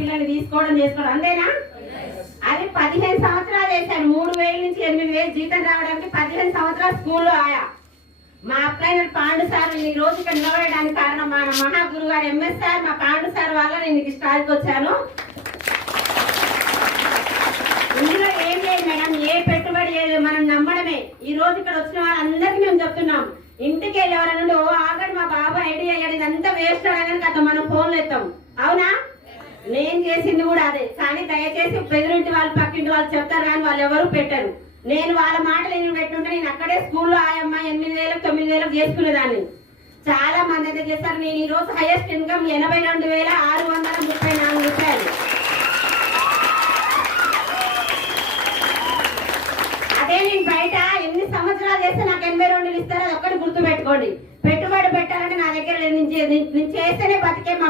పిల్లల్ని తీసుకోవడం చేసుకోవడం అంతేనా? అది 15 సంవత్సరాలు చేశాను. 3,000 నుంచి 8,000 జీతం రావడానికి 15 సంవత్సరాలు స్కూల్లో ఆయా. మా అప్లైన పాండు సార్ ఈ రోజు ఇక్కడ నిలబడడానికి కారణం మా మహాగురు గారు ఎంఎస్ సార్, మా పాండు సార్ వల్ల నేను స్టార్కి వచ్చాను. ఇందులో ఏం లేదు మేడం, ఏ పెట్టుబడి లేదు, మనం నమ్మడమే. ఈ రోజు ఇక్కడ వచ్చిన వాళ్ళందరికీ మేము చెప్తున్నాం, ఇంటికి వెళ్ళి ఎవరైనా ఆల్రెడీ మా బాబు ఐడియా అయ్యాడు ఇదంతా వేస్ట్ అడగానే కదా మనం ఫోన్లు ఎత్తాం. అవునా? నేను చేసింది కూడా అదే. కానీ దయచేసి ఎదురింటి వాళ్ళు పక్కింటి వాళ్ళు చెప్తారు కానీ వాళ్ళు ఎవరు పెట్టరు. నేను వాళ్ళ మాటలు నేను పెట్టుంటే నేను అక్కడే స్కూల్లో ఆయమ్మ 8,000 9,000 చేసుకునేదాన్ని. చాలా మంది అయితే చేస్తారు. నేను ఈ రోజు హైయెస్ట్ ఇన్కమ్ 82,634 రూపాయలు. అదే నేను బయట ఎన్ని సంవత్సరాలు చేస్తే నాకు 82 ఇస్తారు. అది ఒక్కటి గుర్తు పెట్టుకోండి. పెట్టుబడి పెట్టాలంటే నా దగ్గర నేను చేస్తేనే బతికే